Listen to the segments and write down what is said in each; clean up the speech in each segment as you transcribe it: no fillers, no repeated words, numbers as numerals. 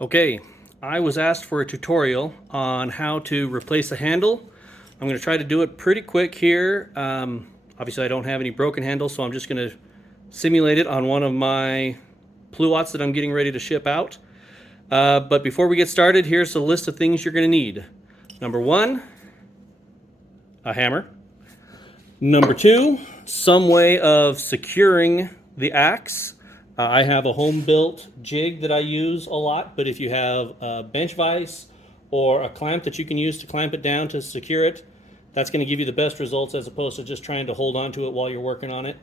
Okay, I was asked for a tutorial on how to replace a handle. I'm going to try to do it pretty quick here. Obviously I don't have any broken handles, so I'm just going to simulate it on one of my pluots that I'm getting ready to ship out. But before we get started, here's a list of things you're going to need. Number one, a hammer. Number two, some way of securing the axe. I have a home-built jig that I use a lot, but if you have a bench vise or a clamp that you can use to clamp it down to secure it, that's going to give you the best results as opposed to just trying to hold on to it while you're working on it.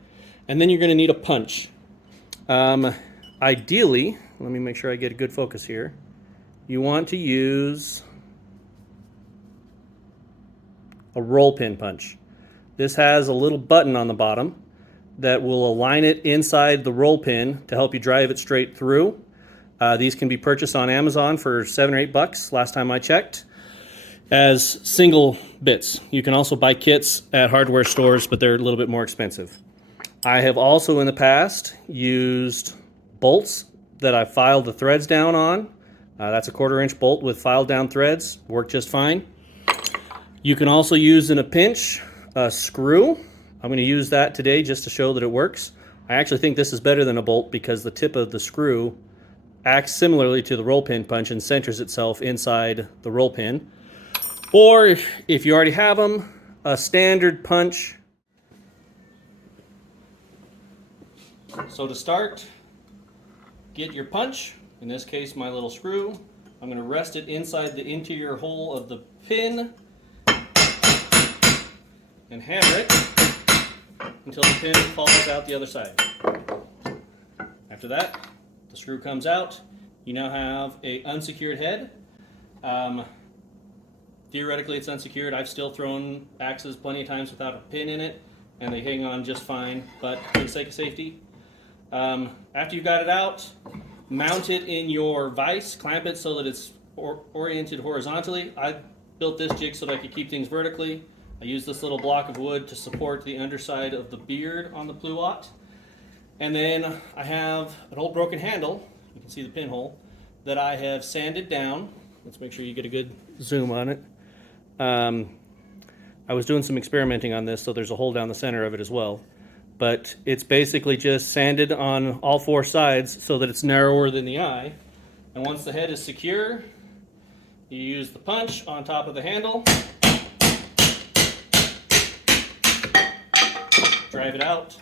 And then you're going to need a punch. Ideally, let me make sure I get a good focus here. You want to use a roll pin punch. This has a little button on the bottom that will align it inside the roll pin to help you drive it straight through. These can be purchased on Amazon for $7 or $8 last time I checked as single bits. You can also buy kits at hardware stores, but they're a little bit more expensive. I have also in the past used bolts that I filed the threads down on. That's a 1/4 inch bolt with filed down threads, work just fine. You can also use in a pinch a screw. I'm going to use that today just to show that it works. I actually think this is better than a bolt because the tip of the screw acts similarly to the roll pin punch and centers itself inside the roll pin. Or if you already have them, a standard punch. So to start, get your punch, in this case my little screw. I'm going to rest it inside the interior hole of the pin and hammer it until the pin falls out the other side. After that, the screw comes out. You now have an unsecured head. Theoretically it's unsecured. I've still thrown axes plenty of times without a pin in it and they hang on just fine, but for the sake of safety. After you've got it out, mount it in your vise, clamp it so that it's oriented horizontally. I built this jig so that I could keep things vertically. I use this little block of wood to support the underside of the beard on the pluot. And then I have an old broken handle, you can see the pinhole, that I have sanded down. Let's make sure you get a good zoom on it. I was doing some experimenting on this, so there's a hole down the center of it as well. But it's basically just sanded on all 4 sides so that it's narrower than the eye. And once the head is secure, you use the punch on top of the handle, drive it out,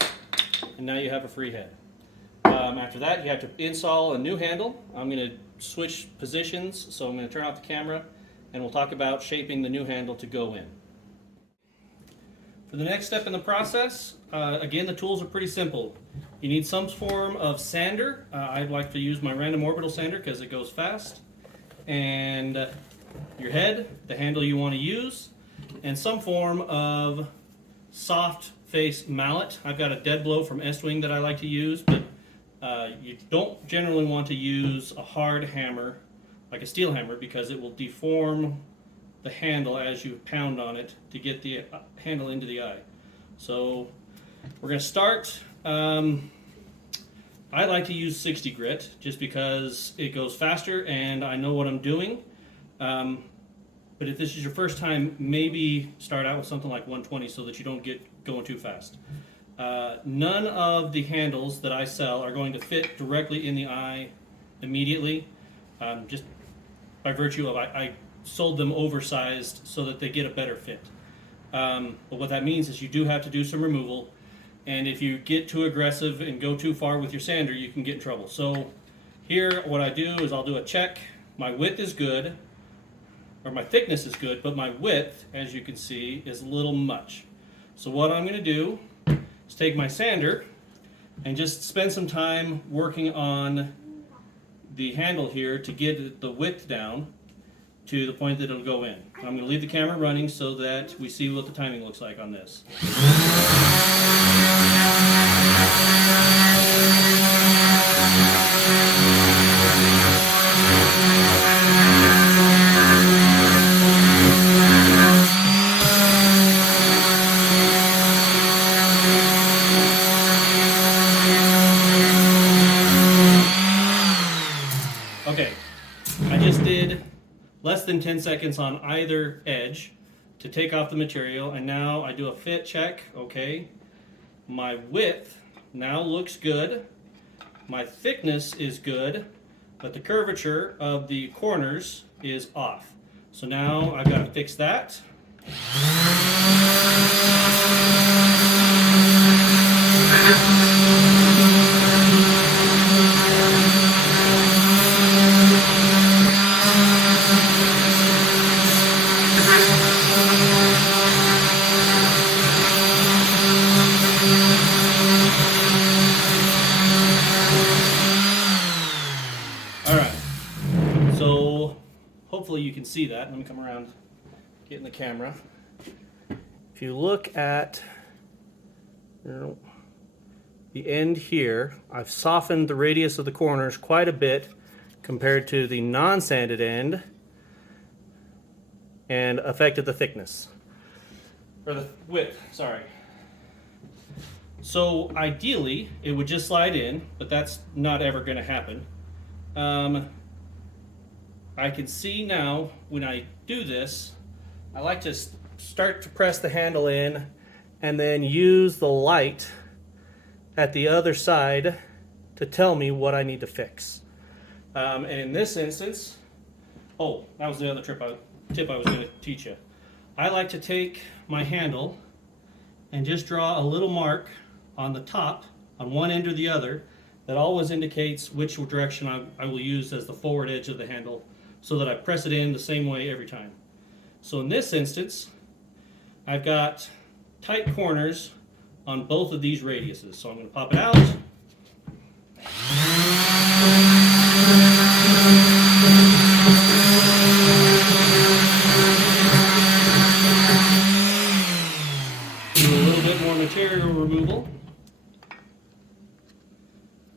and now you have a free head. After that, you have to install a new handle. I'm going to switch positions, so I'm going to turn off the camera, and we'll talk about shaping the new handle to go in. For the next step in the process, again, the tools are pretty simple. You need some form of sander. I'd like to use my random orbital sander because it goes fast. And your head, the handle you want to use, and some form of soft face mallet. I've got a dead blow from Estwing that I like to use, but you don't generally want to use a hard hammer like a steel hammer because it will deform the handle as you pound on it to get the handle into the eye. So we're going to start. I like to use 60 grit just because it goes faster and I know what I'm doing. But if this is your first time, maybe start out with something like 120 so that you don't get going too fast. None of the handles that I sell are going to fit directly in the eye immediately, just by virtue of I sold them oversized so that they get a better fit. But what that means is you do have to do some removal, and if you get too aggressive and go too far with your sander, you can get in trouble. So here what I do is I'll do a check. My width is good, or my thickness is good, but my width, as you can see, is a little much. So what I'm going to do is take my sander and just spend some time working on the handle here to get the width down to the point that it'll go in. I'm going to leave the camera running so that we see what the timing looks like on this. Okay, I just did less than 10 seconds on either edge to take off the material, and now I do a fit check. Okay, my width now looks good, my thickness is good, but the curvature of the corners is off. So now I've got to fix that. So hopefully you can see that. Let me come around, get in the camera. If you look at the end here, I've softened the radius of the corners quite a bit compared to the non-sanded end and affected the thickness, or the width, sorry. So ideally it would just slide in, but that's not ever going to happen. I can see now when I do this, I like to start to press the handle in and then use the light at the other side to tell me what I need to fix. And in this instance, oh, that was the other tip I was going to teach you. I like to take my handle and just draw a little mark on the top, on one end or the other, that always indicates which direction I will use as the forward edge of the handle, so that I press it in the same way every time. So in this instance, I've got tight corners on both of these radiuses. So I'm going to pop it out. Do a little bit more material removal.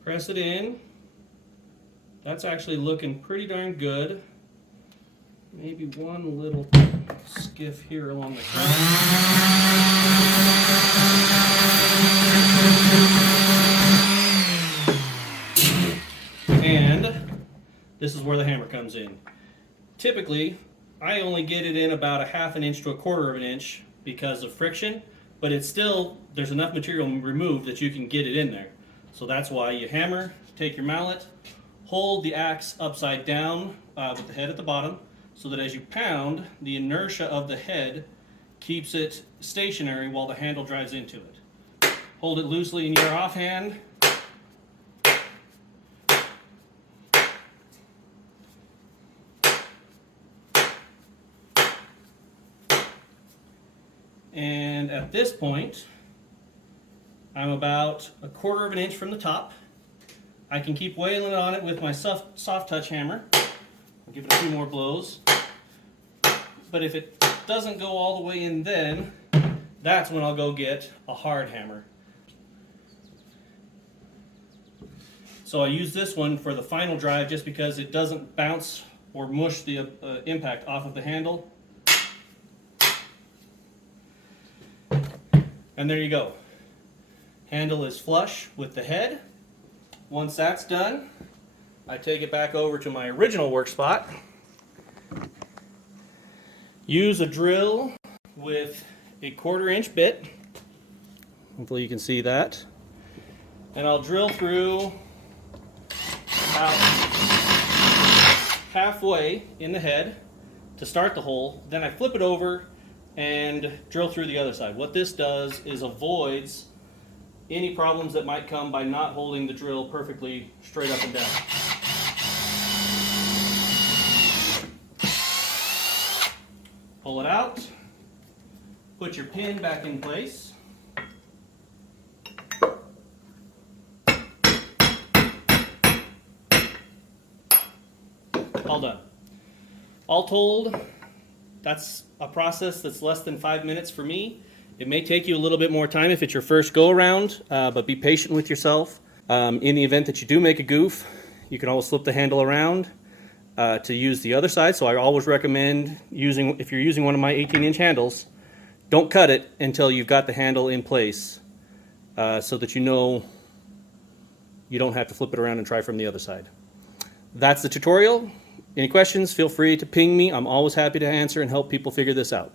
Press it in. That's actually looking pretty darn good. Maybe one little skiff here along the front. And this is where the hammer comes in. Typically, I only get it in about a ½ an inch to a ¼ of an inch because of friction, but it's still, there's enough material removed that you can get it in there. So that's why you hammer, take your mallet, hold the axe upside down with the head at the bottom, so that as you pound, the inertia of the head keeps it stationary while the handle drives into it. Hold it loosely in your offhand. And at this point, I'm about a ¼ of an inch from the top. I can keep wailing on it with my soft touch hammer. I'll give it a few more blows. But if it doesn't go all the way in then, that's when I'll go get a hard hammer. So I use this one for the final drive just because it doesn't bounce or mush the impact off of the handle. And there you go. Handle is flush with the head. Once that's done, I take it back over to my original work spot. Use a drill with a ¼ inch bit. Hopefully you can see that. And I'll drill through about halfway in the head to start the hole. Then I flip it over and drill through the other side. What this does is avoids any problems that might come by not holding the drill perfectly straight up and down. Pull it out, put your pin back in place. All done. All told, that's a process that's less than 5 minutes for me. It may take you a little bit more time if it's your first go around, but be patient with yourself. In the event that you do make a goof, you can always flip the handle around to use the other side. So I always recommend using, if you're using one of my 18-inch handles, don't cut it until you've got the handle in place so that you know you don't have to flip it around and try from the other side. That's the tutorial. Any questions, feel free to ping me. I'm always happy to answer and help people figure this out.